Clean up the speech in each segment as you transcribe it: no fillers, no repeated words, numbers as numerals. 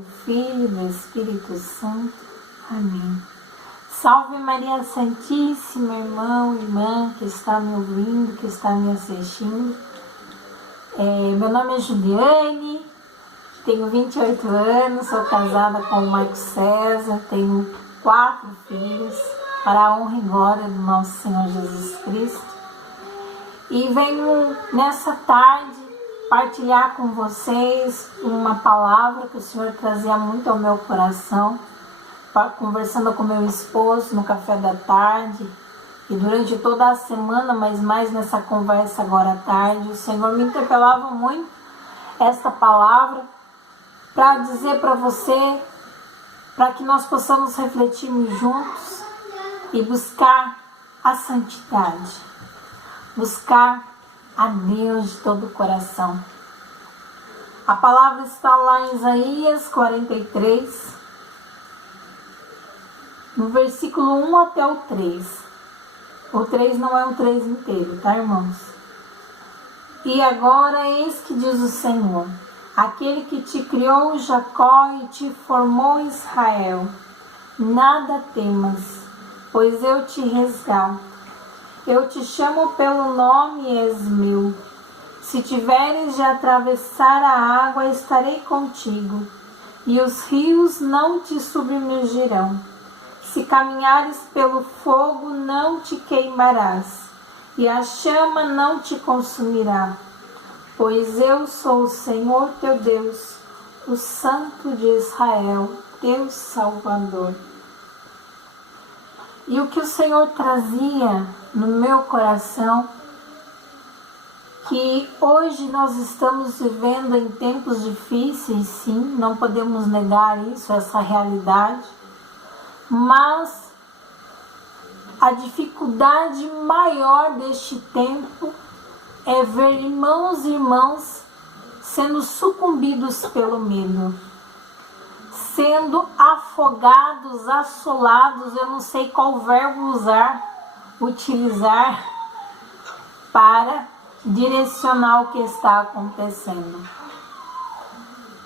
do Filho e do Espírito Santo. Amém. Salve Maria Santíssima, irmão, irmã que está me ouvindo, que está me assistindo. Meu nome é Juliane, tenho 28 anos, sou casada com o Marcos César, tenho 4 filhos, para a honra e glória do nosso Senhor Jesus Cristo. E venho nessa tarde partilhar com vocês uma palavra que o Senhor trazia muito ao meu coração, conversando com meu esposo no café da tarde e durante toda a semana, mas mais nessa conversa agora à tarde, o Senhor me interpelava muito esta palavra para dizer para você, para que nós possamos refletirmos juntos e buscar a santidade, buscar a Deus de todo o coração. A palavra está lá em Isaías 43, no versículo 1 até o 3. O 3 não é o 3 inteiro, tá, irmãos? E agora eis que diz o Senhor, aquele que te criou, Jacó, e te formou, Israel. Nada temas, pois eu te resgato. Eu te chamo pelo nome e és meu. Se tiveres de atravessar a água, estarei contigo, e os rios não te submergirão. Se caminhares pelo fogo, não te queimarás, e a chama não te consumirá. Pois eu sou o Senhor teu Deus, o Santo de Israel, teu Salvador. E o que o Senhor trazia no meu coração, que hoje nós estamos vivendo em tempos difíceis, sim, não podemos negar isso, essa realidade, mas a dificuldade maior deste tempo é ver irmãos e irmãs sendo sucumbidos pelo medo, sendo afogados, assolados, eu não sei qual verbo utilizar para direcionar o que está acontecendo.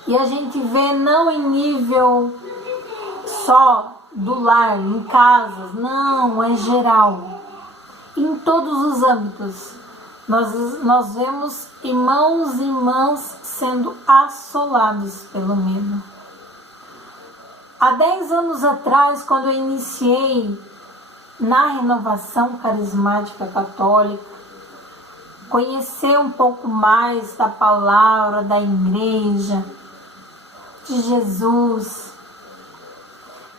E a gente vê não em nível só do lar, em casas, não, é geral. Em todos os âmbitos, nós vemos irmãos e irmãs sendo assolados pelo medo. Há 10 anos atrás, quando eu iniciei na renovação carismática católica, conhecer um pouco mais da palavra, da igreja, de Jesus,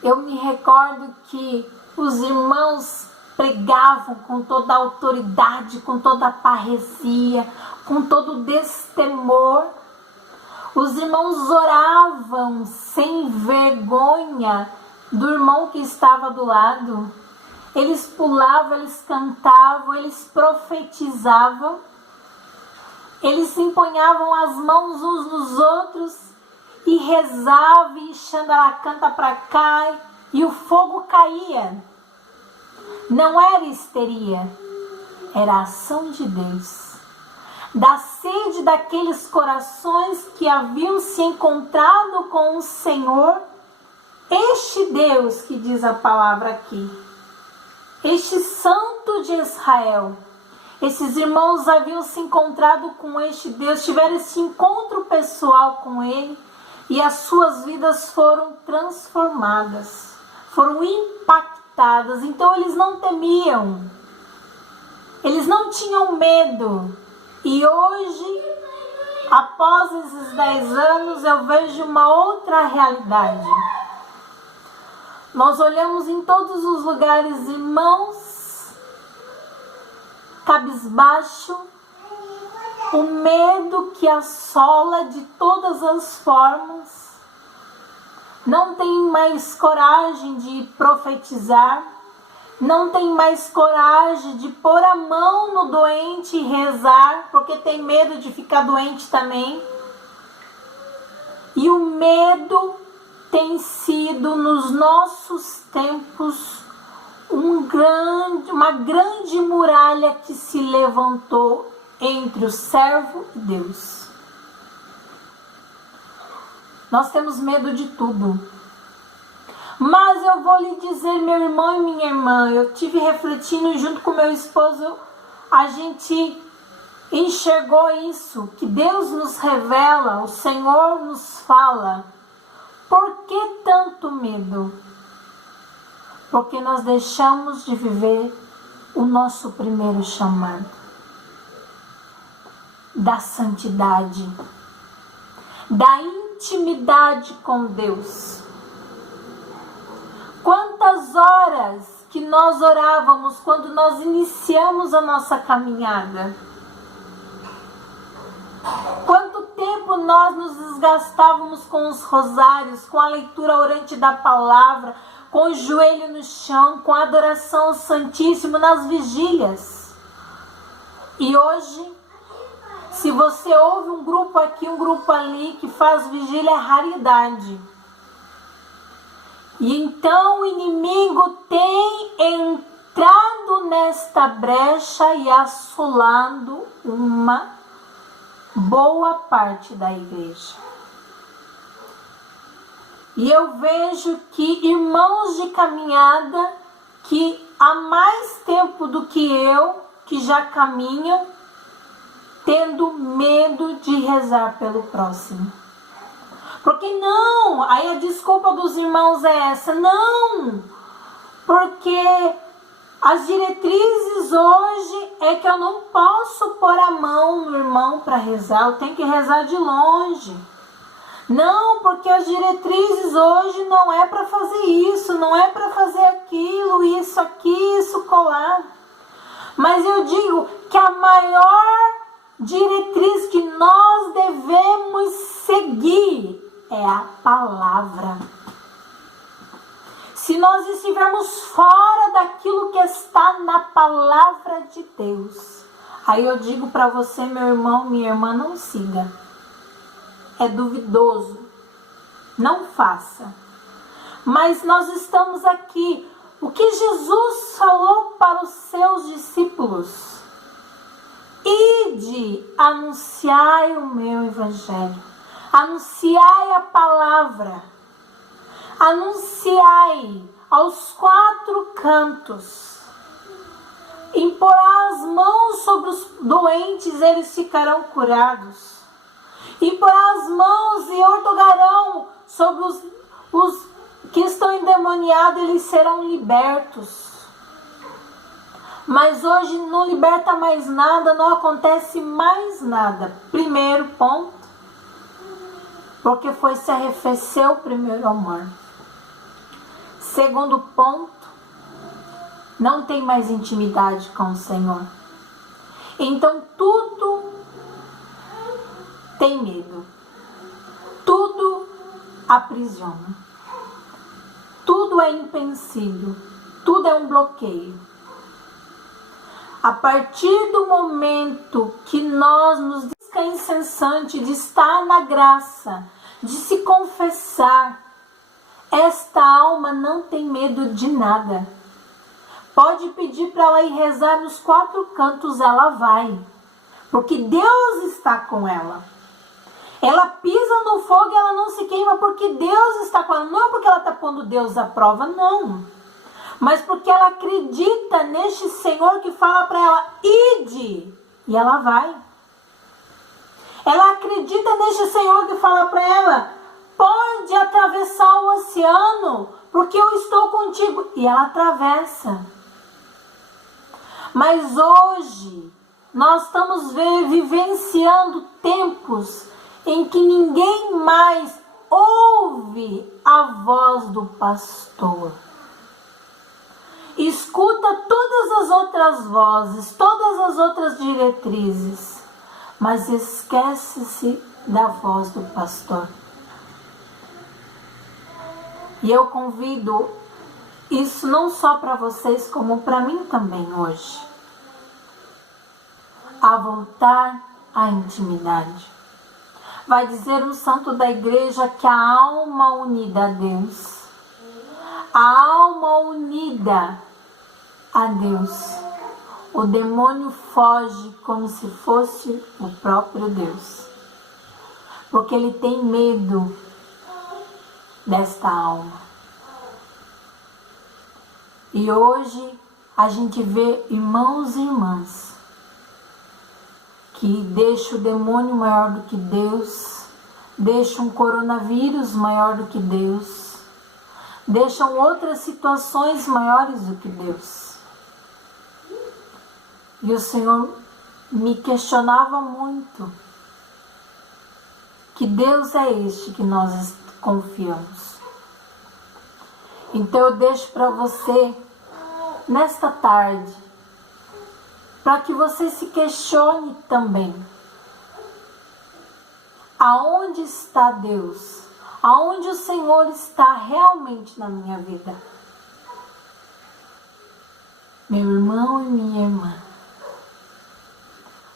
eu me recordo que os irmãos pregavam com toda a autoridade, com toda a parresia, com todo o destemor. Os irmãos oravam sem vergonha do irmão que estava do lado. Eles pulavam, eles cantavam, eles profetizavam. Eles empunhavam as mãos uns nos outros e rezavam, e xandaracanta para cá, e o fogo caía. Não era histeria, era a ação de Deus. Da sede daqueles corações que haviam se encontrado com o Senhor, este Deus que diz a palavra aqui, este Santo de Israel, esses irmãos haviam se encontrado com este Deus, tiveram esse encontro pessoal com Ele, e as suas vidas foram transformadas, foram impactadas. Então eles não temiam, eles não tinham medo. E hoje, após esses 10 anos, eu vejo uma outra realidade. Nós olhamos em todos os lugares irmãos cabisbaixo, o medo que assola de todas as formas, não tem mais coragem de profetizar, não tem mais coragem de pôr a mão no doente e rezar, porque tem medo de ficar doente também. E o medo tem sido, nos nossos tempos, uma grande muralha que se levantou entre o servo e Deus. Nós temos medo de tudo. Mas eu vou lhe dizer, meu irmão e minha irmã, eu tive refletindo junto com meu esposo, a gente enxergou isso, que Deus nos revela, o Senhor nos fala. Por que tanto medo? Porque nós deixamos de viver o nosso primeiro chamado, da santidade, da intimidade com Deus. Quantas horas que nós orávamos quando nós iniciamos a nossa caminhada? Quanto tempo nós nos desgastávamos com os rosários, com a leitura orante da palavra, com o joelho no chão, com a adoração ao Santíssimo nas vigílias. E hoje, se você ouve um grupo aqui, um grupo ali que faz vigília, é raridade. E então o inimigo tem entrado nesta brecha e assolando uma boa parte da igreja. E eu vejo que irmãos de caminhada que há mais tempo do que eu, que já caminham, tendo medo de rezar pelo próximo. Porque não, aí a desculpa dos irmãos é essa, não, porque as diretrizes hoje é que eu não posso pôr a mão no irmão para rezar, eu tenho que rezar de longe. Não, porque as diretrizes hoje não é para fazer isso, não é para fazer aquilo, isso aqui, isso colar. Mas eu digo que a maior diretriz que nós devemos seguir é a palavra. Se nós estivermos fora daquilo que está na palavra de Deus, aí eu digo para você, meu irmão, minha irmã, não siga. É duvidoso. Não faça. Mas nós estamos aqui. O que Jesus falou para os seus discípulos? Ide, anunciai o meu evangelho. Anunciai a palavra. Anunciai aos quatro cantos. Imporá as mãos sobre os doentes, eles ficarão curados. Imporá as mãos e ortogarão sobre os que estão endemoniados, eles serão libertos. Mas hoje não liberta mais nada, não acontece mais nada. Primeiro ponto, porque se arrefeceu o primeiro amor. Segundo ponto, não tem mais intimidade com o Senhor. Então tudo tem medo. Tudo aprisiona. Tudo é empecilho. Tudo é um bloqueio. A partir do momento que nós nos busca incessante de estar na graça, de se confessar, esta alma não tem medo de nada. Pode pedir para ela ir rezar nos quatro cantos, ela vai. Porque Deus está com ela. Ela pisa no fogo e ela não se queima porque Deus está com ela. Não porque ela está pondo Deus à prova, não. Mas porque ela acredita neste Senhor que fala para ela, ide, e ela vai. Ela acredita neste Senhor que fala para ela, pode atravessar o oceano, porque eu estou contigo. E ela atravessa. Mas hoje, nós estamos vivenciando tempos em que ninguém mais ouve a voz do pastor. Escuta todas as outras vozes, todas as outras diretrizes, mas esquece-se da voz do pastor. E eu convido isso não só para vocês, como para mim também hoje, a voltar à intimidade. Vai dizer um santo da igreja que a alma unida a Deus, a alma unida a Deus, o demônio foge como se fosse o próprio Deus, porque ele tem medo desta alma. E hoje a gente vê irmãos e irmãs que deixam o demônio maior do que Deus, deixam um coronavírus maior do que Deus, deixam outras situações maiores do que Deus. E o Senhor me questionava muito: que Deus é este que nós confiamos? Então eu deixo para você nesta tarde, para que você se questione também. Aonde está Deus? Aonde o Senhor está realmente na minha vida? Meu irmão e minha irmã,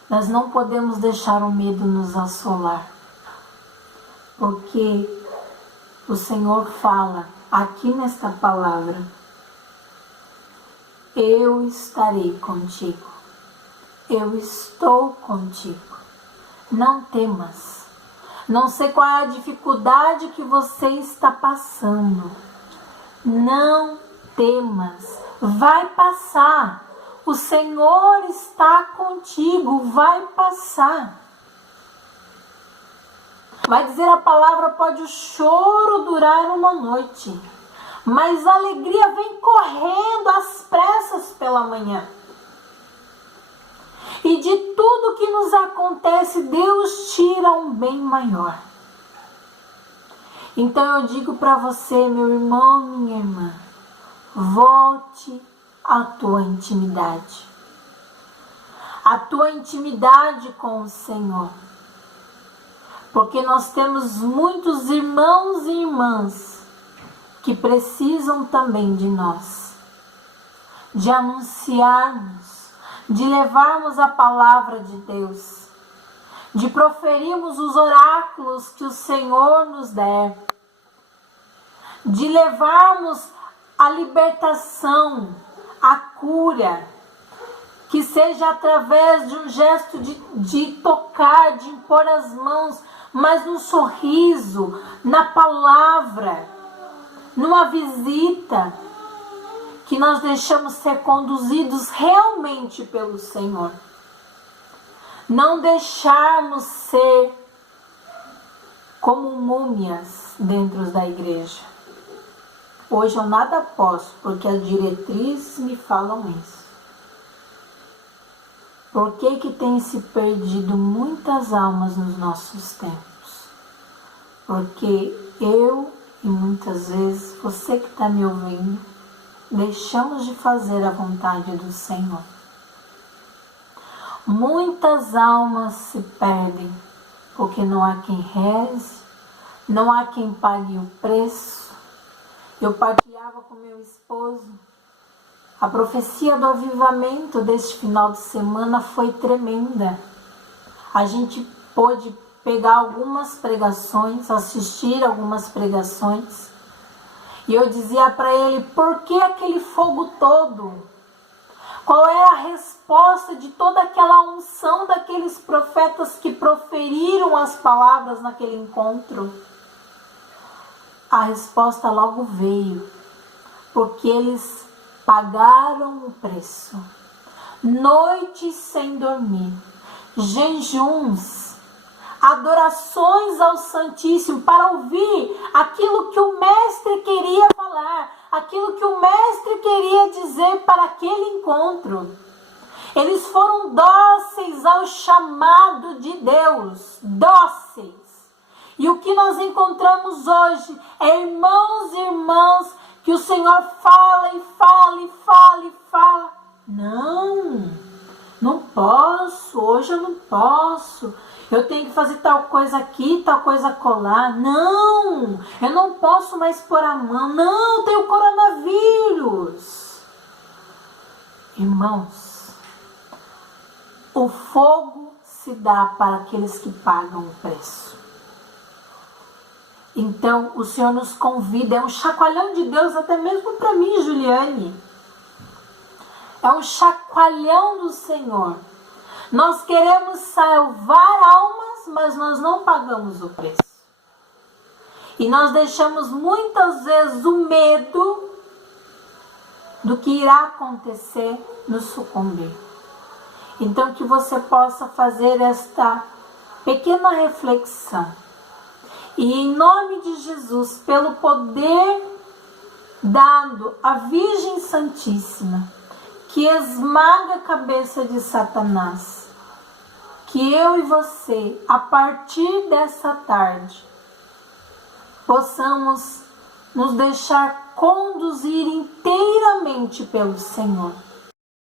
nós não podemos deixar o medo nos assolar, porque o Senhor fala aqui nesta palavra: eu estarei contigo, eu estou contigo, não temas. Não sei qual é a dificuldade que você está passando, não temas, vai passar. O Senhor está contigo, vai passar. Vai dizer a palavra: pode o choro durar uma noite, mas a alegria vem correndo às pressas pela manhã. E de tudo que nos acontece, Deus tira um bem maior. Então eu digo para você, meu irmão, minha irmã, volte à tua intimidade. A tua intimidade com o Senhor. Porque nós temos muitos irmãos e irmãs que precisam também de nós, de anunciarmos, de levarmos a palavra de Deus, de proferirmos os oráculos que o Senhor nos der, de levarmos a libertação, a cura, que seja através de um gesto de tocar, de impor as mãos, mas num sorriso, na palavra, numa visita, que nós deixamos ser conduzidos realmente pelo Senhor. Não deixarmos ser como múmias dentro da igreja. Hoje eu nada posso, porque as diretrizes me falam isso. Por que tem se perdido muitas almas nos nossos tempos? Porque eu e muitas vezes você que está me ouvindo, deixamos de fazer a vontade do Senhor. Muitas almas se perdem porque não há quem reze, não há quem pague o preço. Eu partilhava com meu esposo. A profecia do avivamento deste final de semana foi tremenda. A gente pôde pegar algumas pregações, assistir algumas pregações. E eu dizia para ele: por que aquele fogo todo? Qual é a resposta de toda aquela unção daqueles profetas que proferiram as palavras naquele encontro? A resposta logo veio, porque eles pagaram o preço. Noites sem dormir, jejuns, adorações ao Santíssimo para ouvir aquilo que o Mestre queria falar, aquilo que o Mestre queria dizer para aquele encontro. Eles foram dóceis ao chamado de Deus, dóceis. E o que nós encontramos hoje é irmãos e irmãs que o Senhor fala e fala e fala e fala. Não posso, hoje eu não posso. Eu tenho que fazer tal coisa aqui, tal coisa colar. Não, eu não posso mais pôr a mão. Não, tem o coronavírus. Irmãos, o fogo se dá para aqueles que pagam o preço. Então, o Senhor nos convida, é um chacoalhão de Deus até mesmo para mim, Juliane. É um chacoalhão do Senhor. Nós queremos salvar almas, mas nós não pagamos o preço. E nós deixamos muitas vezes o medo do que irá acontecer nos sucumbir. Então que você possa fazer esta pequena reflexão. E em nome de Jesus, pelo poder dado à Virgem Santíssima, que esmaga a cabeça de Satanás, que eu e você, a partir dessa tarde, possamos nos deixar conduzir inteiramente pelo Senhor.